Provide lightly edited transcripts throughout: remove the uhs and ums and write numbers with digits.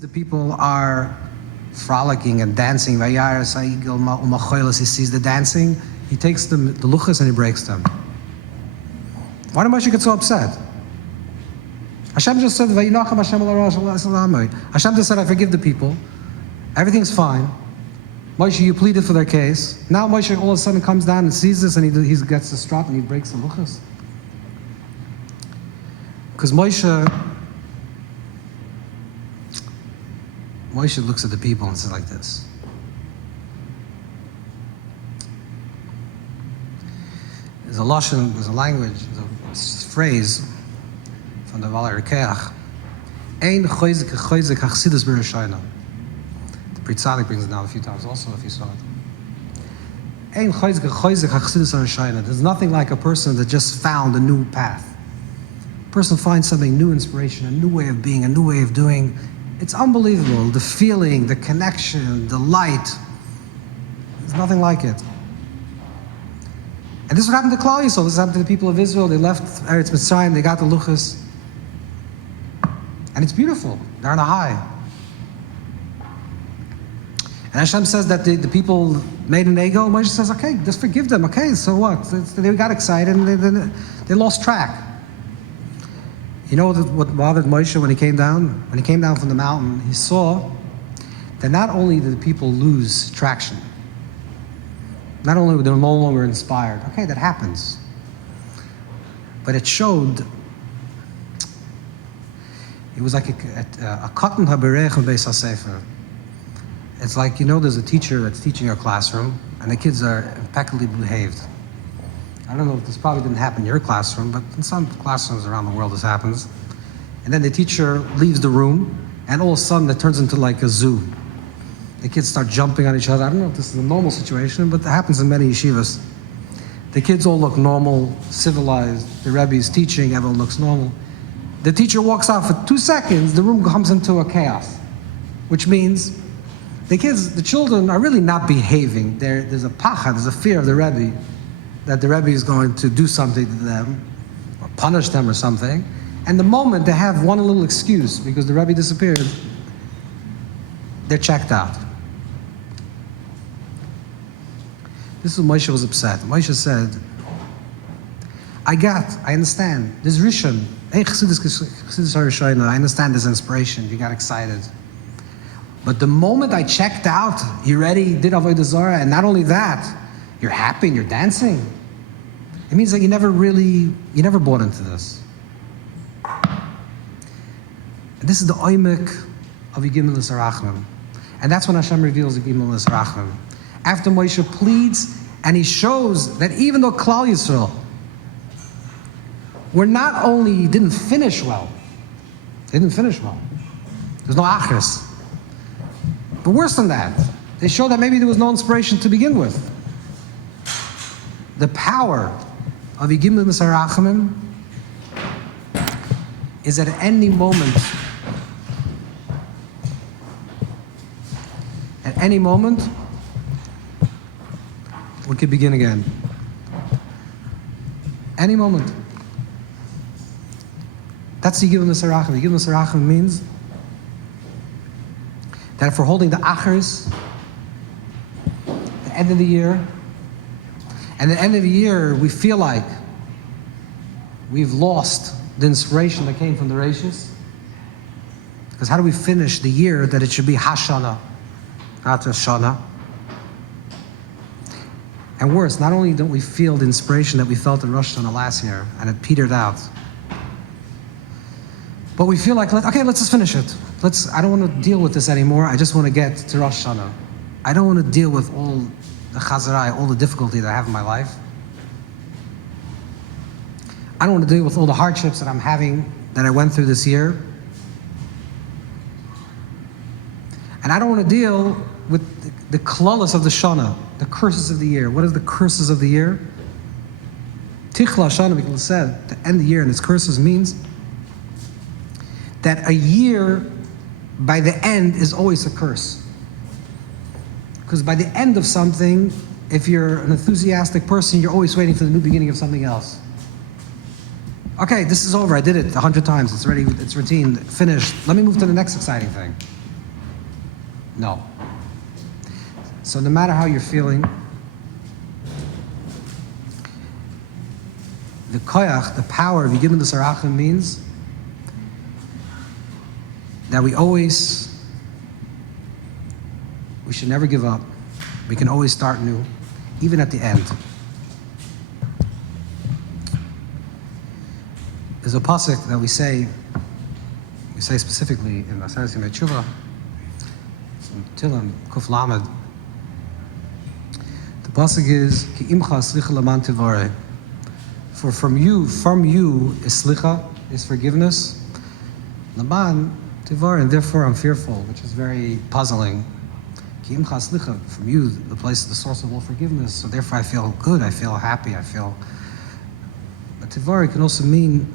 The people are frolicking and dancing. He sees the dancing, he takes the luchas and he breaks them. Why did Moshe get so upset? Hashem just said, Hashem just said, I forgive the people. Everything's fine. Moshe, you pleaded for their case. Now Moshe all of a sudden comes down and sees this and he gets distraught and he breaks the luchas. Because Moshe looks at the people and says like this. There's a lashon, there's a language, there's a phrase from the Valar Rekeach. Ein choizik choizik hachsidus b'rishayna. The Pri Tzadik brings it down a few times also, if you saw it. Ein choizik choizik hachsidus b'rishayna. There's nothing like a person that just found a new path. A person finds something, new inspiration, a new way of being, a new way of doing. It's unbelievable, the feeling, the connection, the light. There's nothing like it. And this is what happened to Klal Yisrael. This happened to the people of Israel. They left Eretz Mitzrayim, they got the luchas. And it's beautiful. They're on a high. And Hashem says that the people made an ego. Moshe says, okay, just forgive them. Okay, so what? They got excited and they lost track. You know what bothered Moshe when he came down? When he came down from the mountain, he saw that not only did the people lose traction, not only were they no longer inspired, okay, that happens, but it showed, it was like a katan haberech beis hasefer. It's like, you know, there's a teacher that's teaching your classroom, and the kids are impeccably behaved. I don't know if this probably didn't happen in your classroom, but in some classrooms around the world this happens. And then the teacher leaves the room, and all of a sudden it turns into like a zoo. The kids start jumping on each other. I don't know if this is a normal situation, but it happens in many yeshivas. The kids all look normal, civilized. The Rebbe is teaching, everyone looks normal. The teacher walks out for 2 seconds, the room comes into a chaos, which means the children are really not behaving. There's a pachad, there's a fear of the Rebbe, that the Rebbe is going to do something to them, or punish them or something. And the moment they have one little excuse, because the Rebbe disappeared, they're checked out. This is when Moshe was upset. Moshe said, I understand. There's Rishon. Hey, I understand this inspiration. You got excited. But the moment I checked out, you already did Avodah Zarah, and not only that, you're happy and you're dancing. It means that you never bought into this. And this is the oimek of Yigimel L'Sarachim. And that's when Hashem reveals Yigimel L'Sarachim. After Moshe pleads, and he shows that even though Klal Yisrael didn't finish well. There's no achris. But worse than that, they show that maybe there was no inspiration to begin with. The power of Yigimel L'Sarachim is at any moment, we could begin again. Any moment. That's the Yigimel L'Sarachim. Yigimel L'Sarachim means that if we're holding the achers, the end of the year, and at the end of the year, we feel like we've lost the inspiration that came from the Reishis. Because how do we finish the year that it should be Hashana, not Shana? And worse, not only don't we feel the inspiration that we felt in Rosh Hashanah last year, and it petered out, but we feel like, let's just finish it. I don't want to deal with this anymore. I just want to get to Rosh Hashanah. I don't want to deal with all the chazarai, all the difficulty that I have in my life. I don't want to deal with all the hardships that I'm having, that I went through this year. And I don't want to deal with the klalos of the Shana, the curses of the year. What are the curses of the year? Tichla Shana, because it said, to end the year and its curses means that a year by the end is always a curse. Because by the end of something, if you're an enthusiastic person, you're always waiting for the new beginning of something else. Okay, this is over. I did it 100 times. It's ready. It's routine. Finished. Let me move to the next exciting thing. No. So no matter how you're feeling, the koyach, the power of Yigimel Sarachim means that we should never give up. We can always start new, even at the end. There's a pasuk that we say specifically in Maseres Yemei Tshuva, from Tilim, Kuf Lamed. The pasuk is, Ki imcha slicha laman tivare. For from you is slicha, is forgiveness. Laman tivare, and therefore I'm fearful, which is very puzzling. Ki imcha slicha, from you, the place is the source of all forgiveness. So therefore I feel good, I feel happy, I feel. But tivare can also mean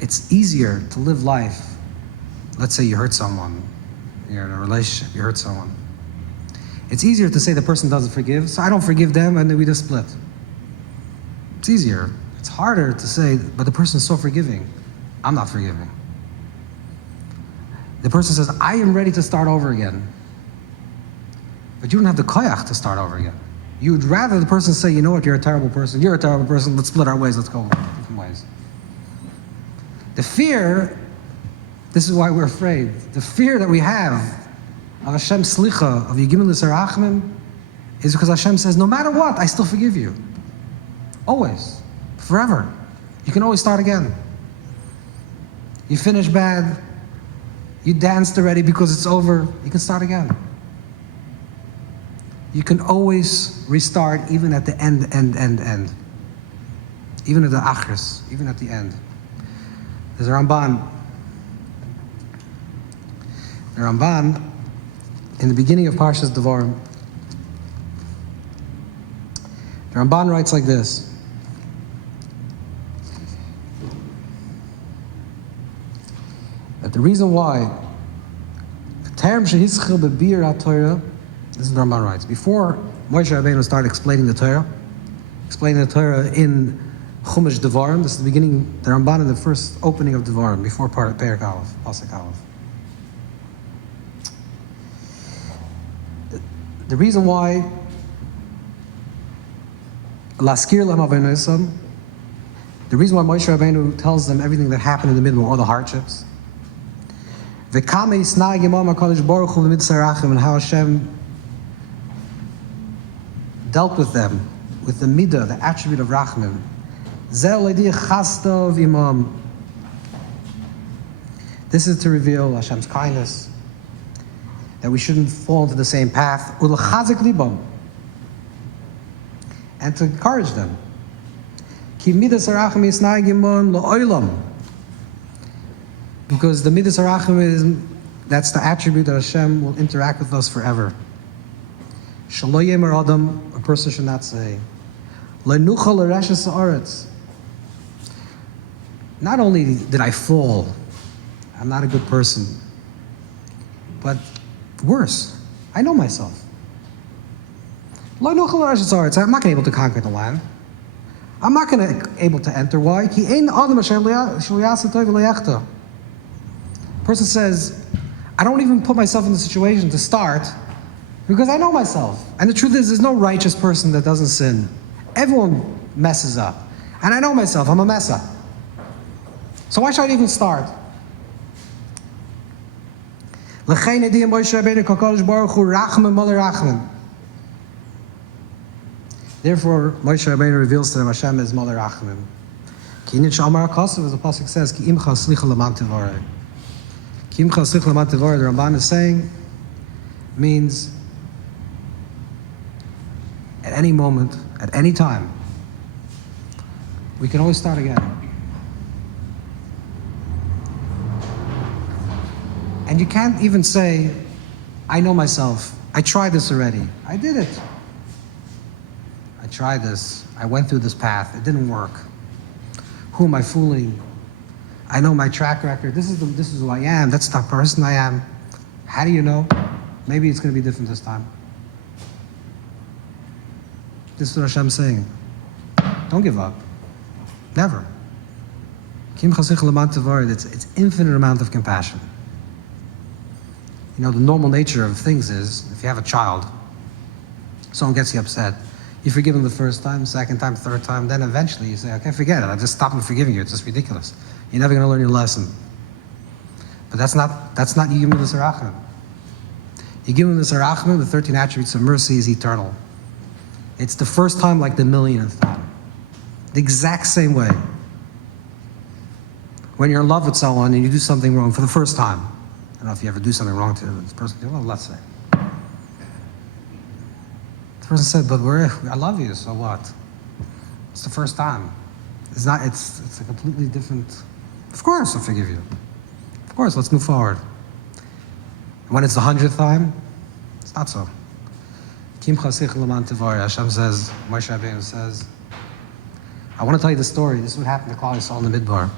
it's easier to live life. Let's say you hurt someone, you're in a relationship, you hurt someone. It's easier to say the person doesn't forgive, so I don't forgive them, and then we just split. It's easier. It's harder to say, but the person's so forgiving, I'm not forgiving. The person says, I am ready to start over again. But you don't have the koyach to start over again. You would rather the person say, you know what, you're a terrible person, let's split our ways, let's go different ways. The fear, this is why we're afraid, the fear that we have of Hashem's slicha, of Yigimel Sarachim, is because Hashem says, no matter what, I still forgive you. Always. Forever. You can always start again. You finish bad, you danced already because it's over, you can start again. You can always restart even at the end. Even at the achris, even at the end. There's a Ramban. The Ramban, in the beginning of Parshas Devarim, the Ramban writes like this. That the reason why, this is the Ramban writes, before Moshe Rabbeinu started explaining the Torah in Chumash Devarim, this is the beginning, the Ramban in the first opening of Devarim, before Perek Aleph, Pasuk Aleph. The reason why Laskir Lahem Avonosam, the reason why Moshe Rabbeinu tells them everything that happened in the middle, all the hardships, V'kama Yisnag Yimam HaKadosh Baruch Hu L'mid Sarachim, and how Hashem dealt with them, with the midah, the attribute of Rachmim. This is to reveal Hashem's kindness, that we shouldn't fall into the same path, and to encourage them. Because the midas harachim is, that's the attribute that Hashem will interact with us forever. A person should not say, not only did I fall, I'm not a good person, but worse, I know myself. I'm not going to be able to conquer the land. I'm not going to be able to enter. Why? Person says, I don't even put myself in the situation to start because I know myself. And the truth is, there's no righteous person that doesn't sin. Everyone messes up. And I know myself, I'm a mess up. So why should I even start? Therefore, Moshe Rabbeinu reveals to them Hashem is Malei Rachmim. As the pasuk says, Ki imcha slicha laman tevarei. Ki imcha slicha laman tevarei, the Ramban is saying, means at any moment, at any time, we can always start again. And you can't even say, I know myself, I tried this already. I did it. I tried this. I went through this path. It didn't work. Who am I fooling? I know my track record. This is who I am. That's the person I am. How do you know? Maybe it's going to be different this time. This is what Hashem's saying. Don't give up. Never. Kim chasich leman tevar, it's infinite amount of compassion. You know, the normal nature of things is, if you have a child, someone gets you upset, you forgive them the first time, second time, third time, then eventually you say, okay, forget it, I just stop forgiving you, it's just ridiculous. You're never gonna learn your lesson. But that's not Yigimul Sarachim. Yigimul Sarachim, the 13 attributes of mercy, is eternal. It's the first time like the millionth time. The exact same way. When you're in love with someone and you do something wrong for the first time, I don't know if you ever do something wrong to this person, well, let's say. The person said, but I love you, so what? It's the first time. It's a completely different, of course I'll forgive you. Of course, let's move forward. And when it's the 100th time, it's not so. Kim chasich leman tevar, Hashem says, Moshe Rabbeinu says, I want to tell you the story. This is what happened to Klal Yisrael in the Midbar.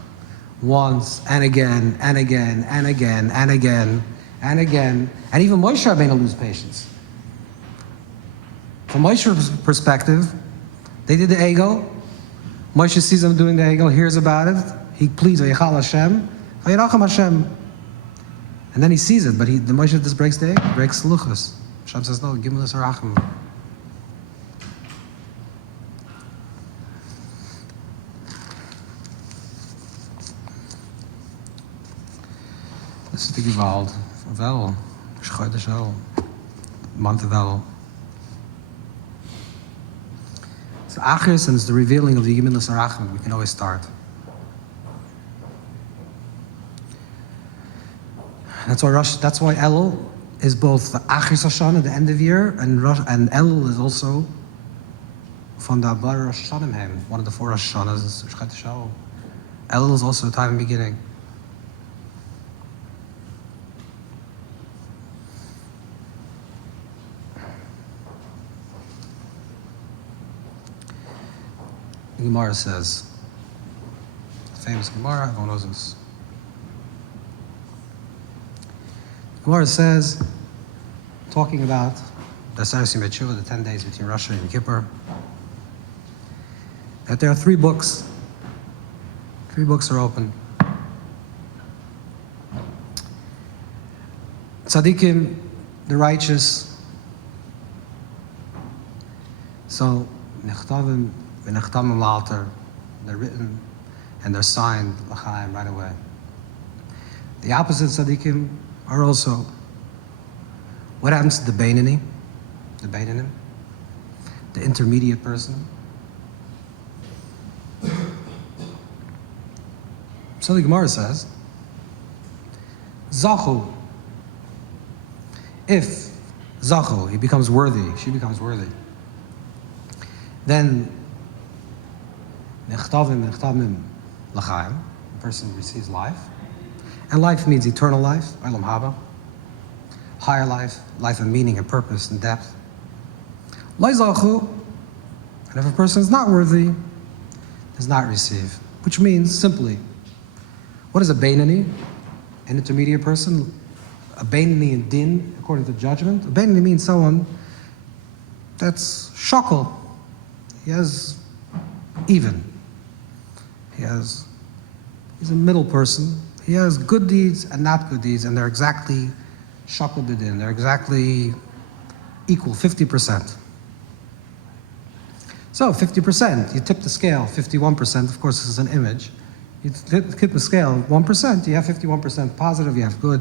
Once, and again, and again, and again, and again, and again. And even Moshe Rabbeinu lose patience. From Moshe's perspective, they did the Egel. Moshe sees them doing the Egel, hears about it. He pleads, Vayechal Hashem, Vayiracham Hashem. And then he sees it, but the Moshe just breaks the Egel, breaks the Luchas. Hashem says, no, give him this Arachim. This is the Gewalt of Elul, Chodesh Elul, month of Elul. It's Achris and it's the revealing of the Yigimul Sarachim. We can always start. That's why Elul is both the Achris Hashanah, the end of year, and Elul is also from the Abar Rosh Hashanah, one of the 4 Rosh Hashanahs is Chodesh Elul. Elul is also a time of beginning. The Gemara says, famous Gemara, everyone knows this. The Gemara says, talking about the Sarasi Metshuva, the 10 days between Rosh Hashanah and Kippur, that there are 3 books. 3 books are open. Tzaddikim, the righteous. So, Nechtavim, V'nechtamim la'altar, they're written and they're signed l'chaim right away. The opposite tzaddikim are also, what happens to the Beinani, the intermediate person? So the Gemara says, Zachu, if Zachu, he becomes worthy, she becomes worthy, then Nechtavim l'chaim, the person receives life. And life means eternal life, Olam Haba, higher life, life of meaning and purpose and depth. Lo zachu, and if a person is not worthy, does not receive. Which means, simply, what is a Beinani, an intermediate person? A Beinani in Din, according to judgment. A Beinani means someone that's shakal. He has even. He's a middle person. He has good deeds and not good deeds, and they're exactly shakal b'din. They're exactly equal, 50%. So 50%, you tip the scale, 51%, of course this is an image. You tip the scale 1%, you have 51% positive, you have good.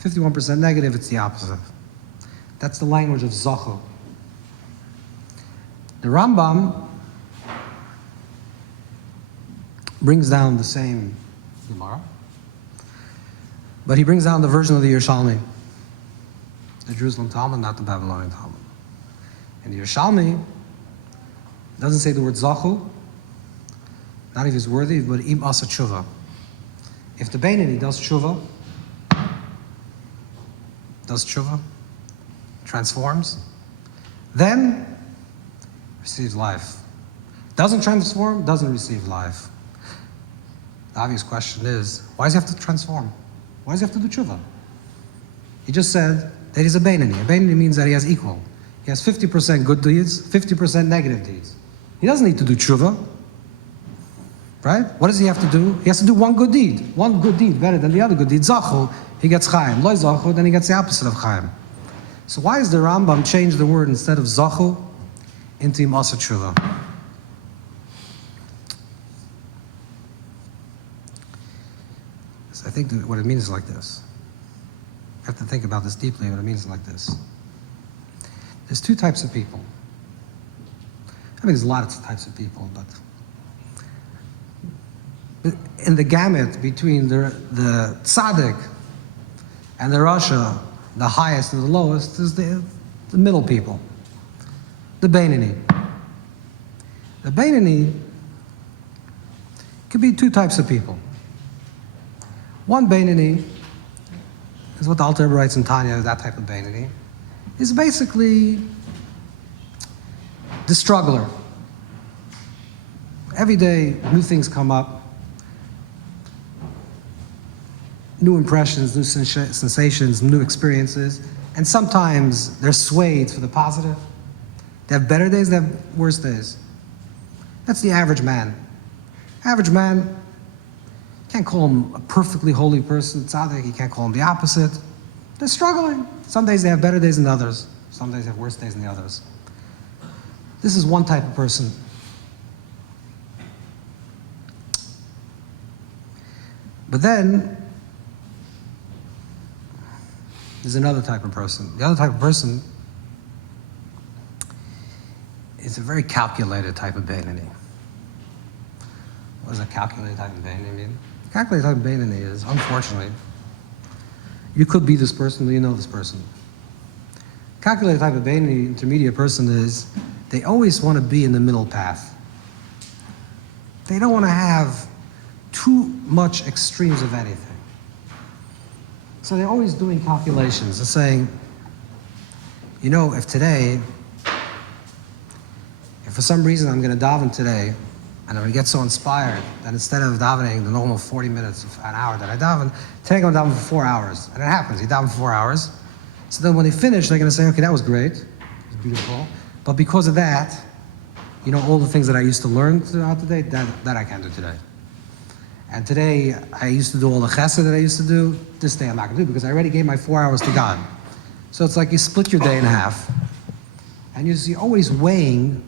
51% negative, it's the opposite. That's the language of Zachu. The Rambam brings down the same Gemara, but he brings down the version of the Yerushalmi, the Jerusalem Talmud, not the Babylonian Talmud. And the Yerushalmi doesn't say the word Zachu, not if he's worthy, but im asa tshuva. If the Beinani does tshuva, transforms, then receives life. Doesn't transform, doesn't receive life. The obvious question is, why does he have to transform? Why does he have to do tshuva? He just said that he's a Beinani. A Beinani means that he has equal. He has 50% good deeds, 50% negative deeds. He doesn't need to do tshuva. Right? What does he have to do? He has to do one good deed. One good deed better than the other good deed. Zachu, he gets Chaim. Loi Zachu, then he gets the opposite of Chaim. So why does the Rambam change the word instead of Zachu into Imasa Tshuva? So I think that what it means is like this. You have to think about this deeply. What it means is like this. There's two types of people. I mean, there's lots of types of people, but in the gamut between the tzaddik and the rasha, the highest and the lowest is the middle people, the Beinani. The Beinani could be two types of people. One Beinani is what the Alter Rebbe writes in Tanya, that type of Beinani, is basically the struggler. Every day, new things come up, new impressions, new sensations, new experiences, and sometimes they're swayed for the positive. They have better days, they have worse days. That's the average man. Average man, can't call him a perfectly holy person, tzaddik, you can't call him the opposite. They're struggling. Some days they have better days than others. Some days they have worse days than the others. This is one type of person. But then, there's another type of person. The other type of person is a very calculated type of Beinani. What does a calculated type of Beinani mean? A calculated type of Beinani is, unfortunately, you could be this person, but you know this person. Calculated type of Beinani, intermediate person is, they always want to be in the middle path. They don't want to have too much extremes of anything. So they're always doing calculations. They're saying, you know, if for some reason I'm going to daven today, and I'm going to get so inspired that instead of davening the normal 40 minutes, an hour that I daven, today I'm going to daven for 4 hours. And it happens, you daven for 4 hours. So then when they finish, they're going to say, okay, that was great, it was beautiful. But because of that, you know, all the things that I used to learn throughout the day, that I can't do today. And today, I used to do all the chesed that I used to do. This day I'm not going to do because I already gave my 4 hours to God. So it's like you split your day in half. And you're always weighing.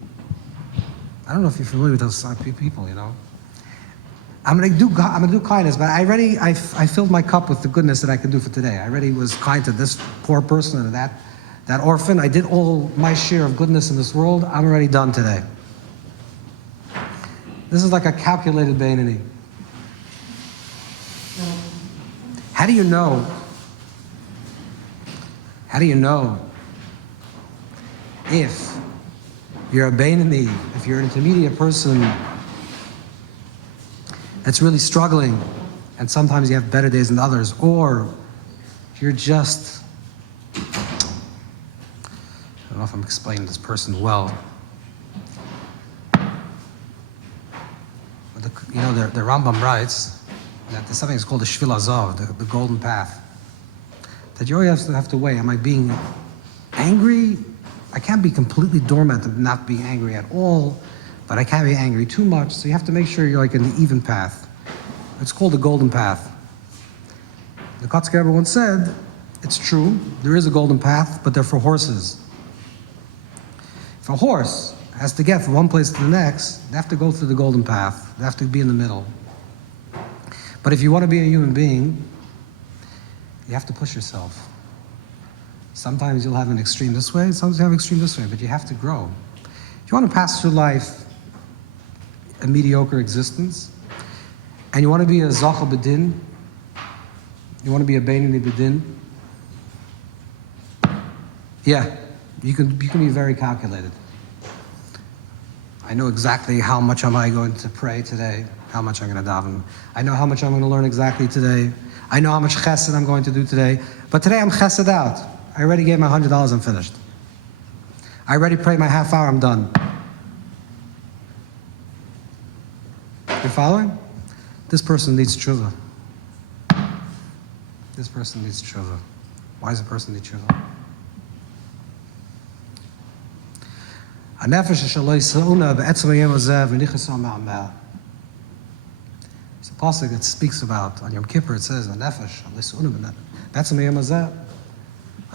I don't know if you're familiar with those people, you know. I'm going to do kindness, but I filled my cup with the goodness that I can do for today. I already was kind to this poor person and that orphan. I did all my share of goodness in this world. I'm already done today. This is like a calculated Beinani. How do you know? If you're a Beinani, if you're an intermediate person that's really struggling, and sometimes you have better days than others, or you're just, I don't know if I'm explaining this person well. But the Rambam writes that there's something that's called the Shvil Azav, the golden path. That you always have to weigh, am I being angry? I can't be completely dormant and not being angry at all, but I can't be angry too much, so you have to make sure you're like in the even path. It's called the golden path. The Kotzker Rebbe once said, it's true, there is a golden path, but they're for horses. If a horse has to get from one place to the next, they have to go through the golden path. They have to be in the middle. But if you want to be a human being, you have to push yourself. Sometimes you'll have an extreme this way, sometimes you have an extreme this way, but you have to grow. If you want to pass through life a mediocre existence, and you want to be a Zachal Bedin, you want to be a Beinani Bedin, yeah, you can be very calculated. I know exactly how much am I going to pray today, how much I'm going to daven. I know how much I'm going to learn exactly today. I know how much chesed I'm going to do today. But today I'm chesed out. I already gave my $100, I'm finished. I already prayed my half hour, I'm done. You following? This person needs tshuva. This person needs tshuva. Why does a person need tshuva? pasuk that speaks about on Yom Kippur. It says a nefesh, that's a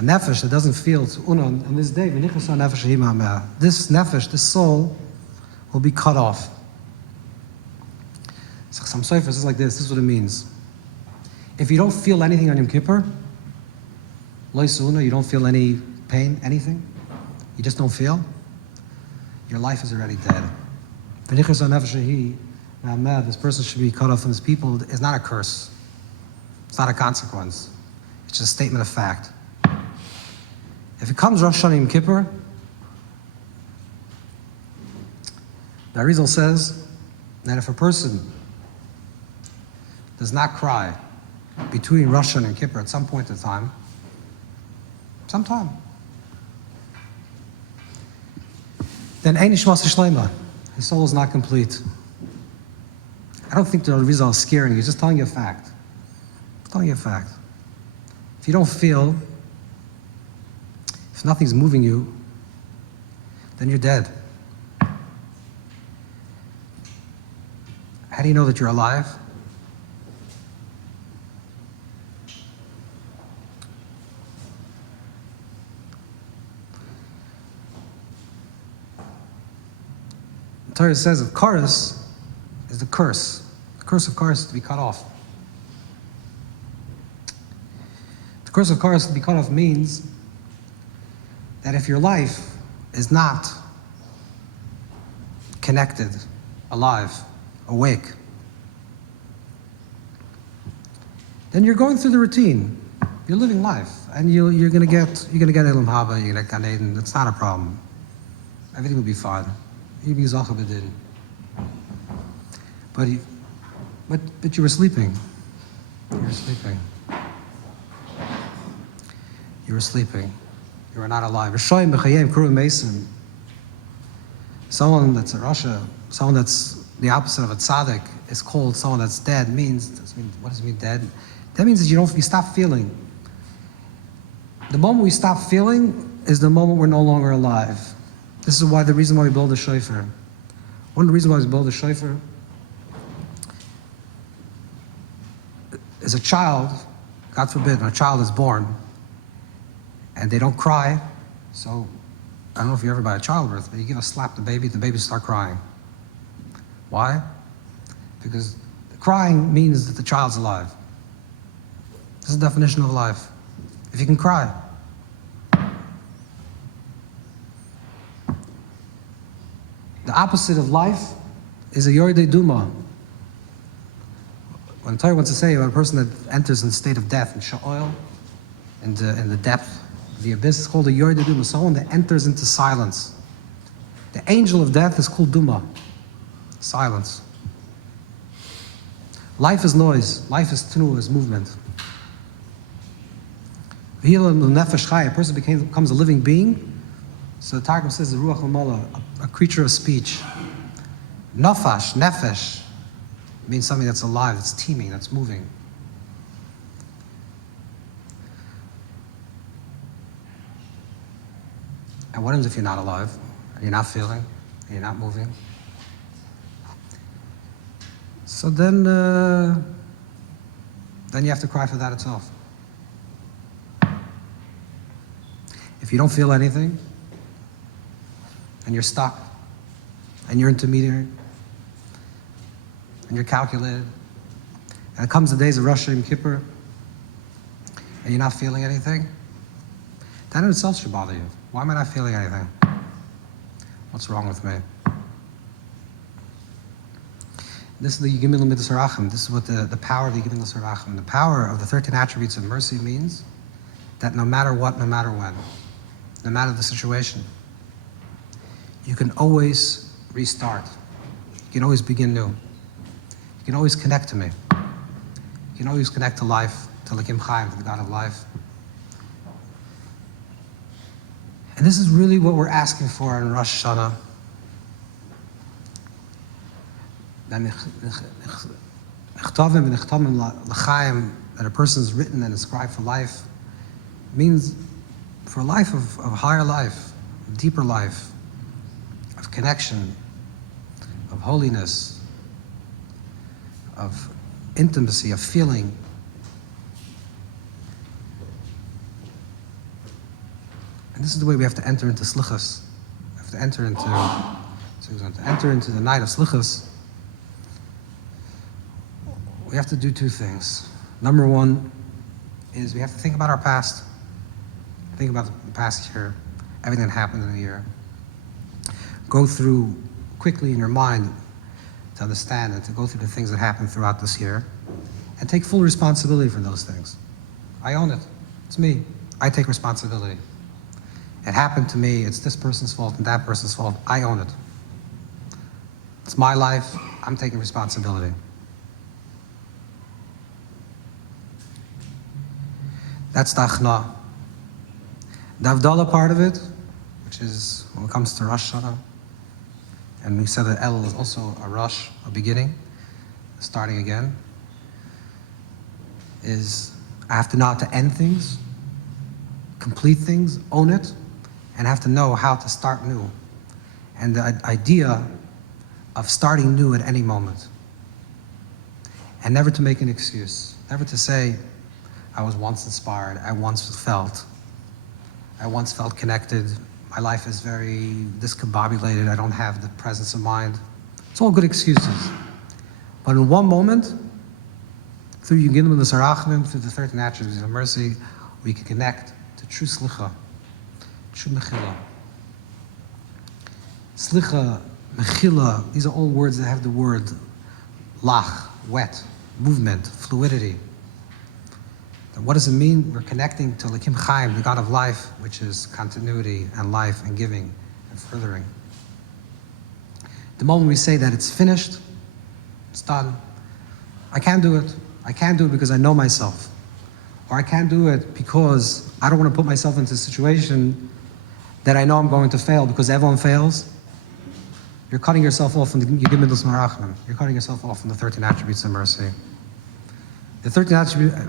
nefesh that doesn't feel tzuna on this day. This nefesh, this soul, will be cut off. Some Sefer says like this. This is what it means. If you don't feel anything on Yom Kippur, you don't feel any pain, anything. You just don't feel. Your life is already dead. This person should be cut off from his people is not a curse. It's not a consequence. It's just a statement of fact. If it comes Rosh Hashanah Yom Kippur, the Arizal says that if a person does not cry between Rosh Hashanah and Kippur at some point in time, then Ein Nishmas Shleima, his soul is not complete. I don't think the Arizal is scaring you, he's just telling you a fact. If you don't feel, if nothing's moving you, then you're dead. How do you know that you're alive? The Torah says that Karas is the curse. The curse of Karas is to be cut off. The curse of Karas to be cut off means that if your life is not connected, alive, awake, then you're going through the routine. You're living life, and you're going to get Elam Haba, you're going to get Gan Eden. It's not a problem. Everything will be fine. You'll be Zacha B'Din. But you were sleeping. You were sleeping. You were not alive. Rishoyim b'chayim kuru mesim. Someone that's a Rasha, someone that's the opposite of a tzaddik, is called someone that's dead. What does it mean dead? That means that you stop feeling. The moment we stop feeling is the moment we're no longer alive. This is the reason why we blow the shofar. One of the reasons why we blow the shofar is a child, God forbid, when a child is born and they don't cry, so I don't know if you're ever by a childbirth, but you give a slap to the baby start crying. Why? Because crying means that the child's alive. This is the definition of life. If you can cry. The opposite of life is a Yordei Duma. When the Torah wants to say about a person that enters in a state of death, in Sha'oil, in the depth of the abyss, it's called a Yordei Duma, someone that enters into silence. The angel of death is called Duma, silence. Life is noise, life is tnu, is movement. A person becomes a living being. So the Targum says the Ruach HaMala, a creature of speech. Nefesh, means something that's alive, that's teeming, that's moving. And what happens if you're not alive, and you're not feeling, and you're not moving? So then you have to cry for that itself. If you don't feel anything, and you're stuck, and you're intermediary, and you're calculated, and it comes the days of Rosh Hashanah Yom Kippur, and you're not feeling anything, that in itself should bother you. Why am I not feeling anything? What's wrong with me? This is the Yigimil Midas Harachim. This is what the power of the Yigimil Midas Harachim, the power of the 13 attributes of mercy means that no matter what, no matter when, no matter the situation, you can always restart. You can always begin new. You can always connect to me. You can always connect to life, to Lakim Chaim, to the God of life. And this is really what we're asking for in Rosh Hashanah. That a person is written and inscribed for life means for a life of higher life, deeper life, of connection, of holiness, of intimacy, of feeling. And this is the way we have to enter into slichus. We have to enter into the night of slichus. We have to do two things. Number one is we have to think about our past. Think about the past year, everything that happened in the year. Go through quickly in your mind to understand and to go through the things that happened throughout this year and take full responsibility for those things. I own it. It's me. I take responsibility. It happened to me. It's this person's fault and that person's fault. I own it. It's my life. I'm taking responsibility. That's the achna. The Havdalah part of it, which is when it comes to Rosh Hashanah, and we said that El is also a Rosh, a beginning, starting again, is I have to know how to end things, complete things, own it, and have to know how to start new. And the idea of starting new at any moment. And never to make an excuse, never to say, I was once inspired, I once felt connected, my life is very discombobulated, I don't have the presence of mind. It's all good excuses. But in one moment, through Yigim and the Sarachim, through the 13 attributes of mercy, we can connect to true slicha, true mechila. Slicha, mechila, these are all words that have the word lach, wet, movement, fluidity. And what does it mean? We're connecting to Lakim Chaim, the God of life, which is continuity and life and giving and furthering. The moment we say that it's finished, it's done, I can't do it. I can't do it because I know myself. Or I can't do it because I don't want to put myself into a situation that I know I'm going to fail because everyone fails. You're cutting yourself off from the Yigim Midos Marachim. You're cutting yourself off from the 13 attributes of mercy. The 13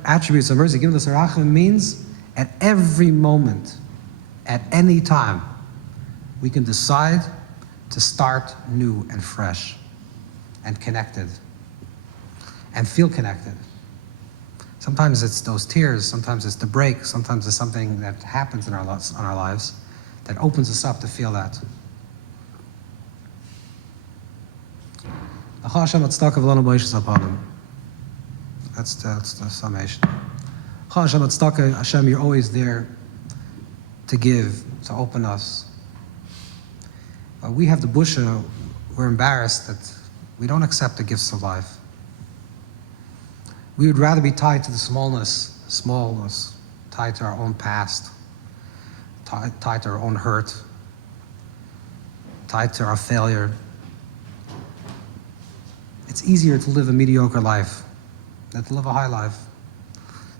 attributes of mercy, Yigim Midos Marachim, means at every moment, at any time, we can decide to start new and fresh and connected and feel connected. Sometimes it's those tears, sometimes it's the break, sometimes it's something that happens in our lives that opens us up to feel that. That's the summation. Hashem, you're always there to give, to open us. But we have the busha, we're embarrassed that we don't accept the gifts of life. We would rather be tied to the smallness, tied to our own past, tied to our own hurt, tied to our failure. It's easier to live a mediocre life than to live a high life.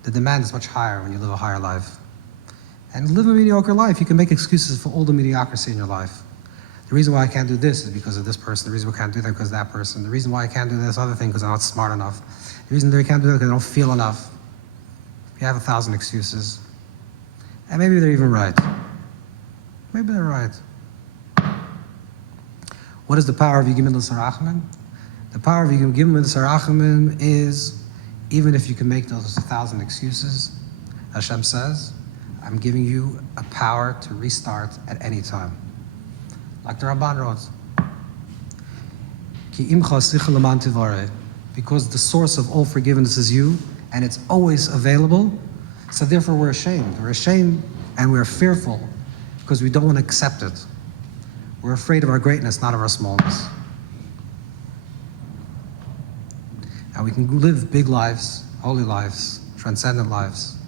The demand is much higher when you live a higher life. And live a mediocre life, you can make excuses for all the mediocrity in your life. The reason why I can't do this is because of this person. The reason why I can't do that because of that person. The reason why I can't do this other thing because I'm not smart enough. The reason that I can't do that because I don't feel enough. You have 1,000 excuses. And maybe they're even right. Maybe they're right. What is the power of Yigim Midos Harachamim? The power of Yigim Midos Harachamim is, even if you can make those 1,000 excuses, Hashem says, I'm giving you a power to restart at any time. Like the Ramban wrote, Ki imcha sicha leman tivarei, because the source of all forgiveness is you, and it's always available. So therefore we're ashamed. We're ashamed and we're fearful because we don't want to accept it. We're afraid of our greatness, not of our smallness. And we can live big lives, holy lives, transcendent lives,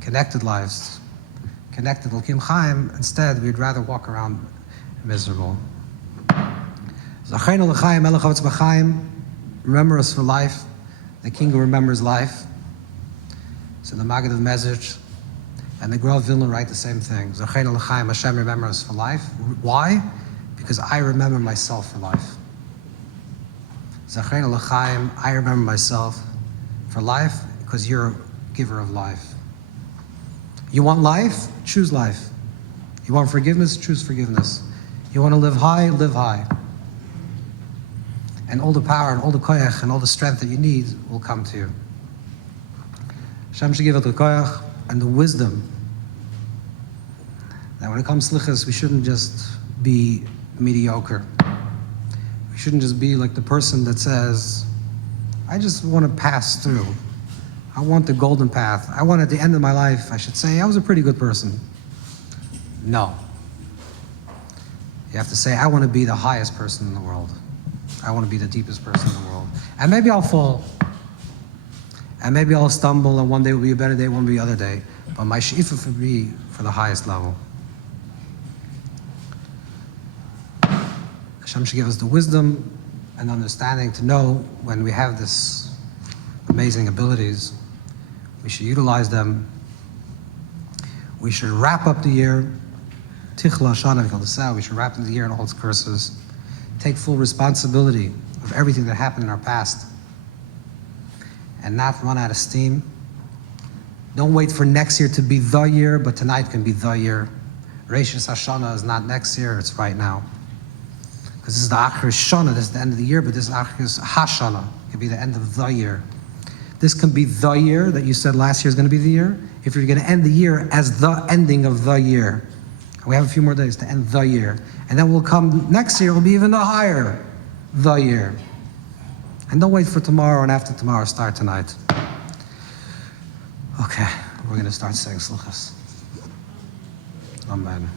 connected to L'Kim Chaim. Instead, we'd rather walk around miserable. Remember us for life. The king who remembers life. So the Maggid of Mezrich and the Gra of Vilna write the same thing. Hashem, remember us for life. Why? Because I remember myself for life. I remember myself for life because you're a giver of life. You want life? Choose life. You want forgiveness? Choose forgiveness. You want to live high? Live high. and all the power and all the koyach and all the strength that you need will come to you. Hashem should give us the koyach and the wisdom that when it comes to lichas, we shouldn't just be mediocre. We shouldn't just be like the person that says, I just want to pass through. I want the golden path. I want at the end of my life, I should say, I was a pretty good person. No. You have to say, I want to be the highest person in the world. I want to be the deepest person in the world. And maybe I'll fall. And maybe I'll stumble, and one day will be a better day, one will be the other day. But my she'ifa will be for the highest level. Hashem should give us the wisdom and understanding to know when we have this amazing abilities, we should utilize them. We should wrap up the year. Tichla Shana Kaldasau, we should wrap up the year in all its curses. Take full responsibility of everything that happened in our past. And not run out of steam. Don't wait for next year to be the year, but tonight can be the year. Rosh Hashanah is not next year, it's right now. Because this is the Akhir Shana, this is the end of the year, but this is Akhir Hashana. It can be the end of the year. This can be the year that you said last year is going to be the year. If you're going to end the year as the ending of the year. And we have a few more days to end the year. And then we'll come next year, will be even the higher the year. And don't wait for tomorrow and after tomorrow, start tonight. Okay, we're going to start saying Sluchas. Amen.